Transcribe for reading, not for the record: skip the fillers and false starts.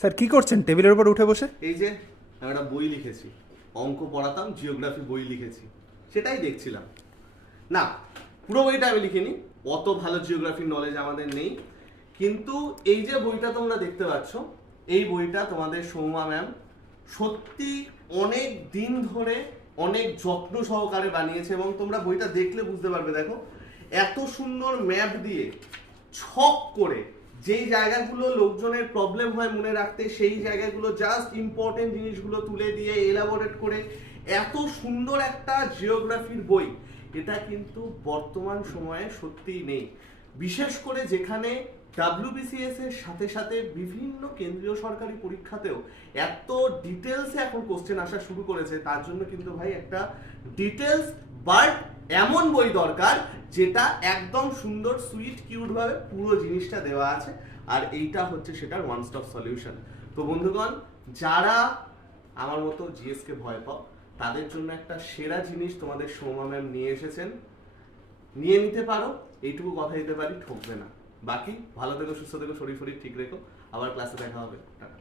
Sir কি করছেন টেবিলের উপর উঠে বসে? এই যে আমি একটা বই লিখেছি, অঙ্ক পড়াতাম, জিওগ্রাফি বই লিখেছি, সেটাই দেখছিলাম। না, পুরো বইটা আমি লিখিনি, অত ভালো জিওগ্রাফির নলেজ আমাদের নেই। কিন্তু এই যে বইটা তোমরা দেখতে পাচ্ছ, এই বইটা তোমাদের সৌমা ম্যাম সত্যি অনেক দিন ধরে অনেক যত্ন সহকারে বানিয়েছে, এবং তোমরা বইটা দেখলে বুঝতে পারবে। দেখো, এত সুন্দর ম্যাপ দিয়ে ছক করে যেই জায়গাগুলো লোকজনের প্রবলেম হয় মনে রাখতে, সেই জায়গাগুলো জাস্ট ইম্পর্টেন্ট জিনিসগুলো তুলে দিয়ে এলাবোরেট করে এত সুন্দর একটা জিওগ্রাফির বই, এটা কিন্তু বর্তমান সময়ে সত্যিই নেই। বিশেষ করে যেখানে WBCS এর সাথে সাথে বিভিন্ন কেন্দ্রীয় সরকারি পরীক্ষাতেও এত ডিটেলসে এখন কোশ্চেন আসা শুরু করেছে, তার জন্য কিন্তু ভাই একটা ডিটেলস বাট এমন বই দরকার যেটা একদম সুন্দর সুইট কিউট ভাবে পুরো জিনিসটা দেওয়া আছে, আর এইটা হচ্ছে সেটার ওয়ান স্টপ সলিউশন। তো বন্ধুগণ, যারা আমার মতো জিএস কে ভয় পাও, তাদের জন্য একটা সেরা জিনিস তোমাদের সৌমা ম্যাম নিয়ে এসেছেন, নিয়ে নিতে পারো, এইটুকু কথা দিতে পারি, ঠকবে না। বাকি ভালো থেকো, সুস্থ থেকো, শরীর ফরীর ঠিক রেখো, আবার ক্লাসে দেখা হবে, টাটা।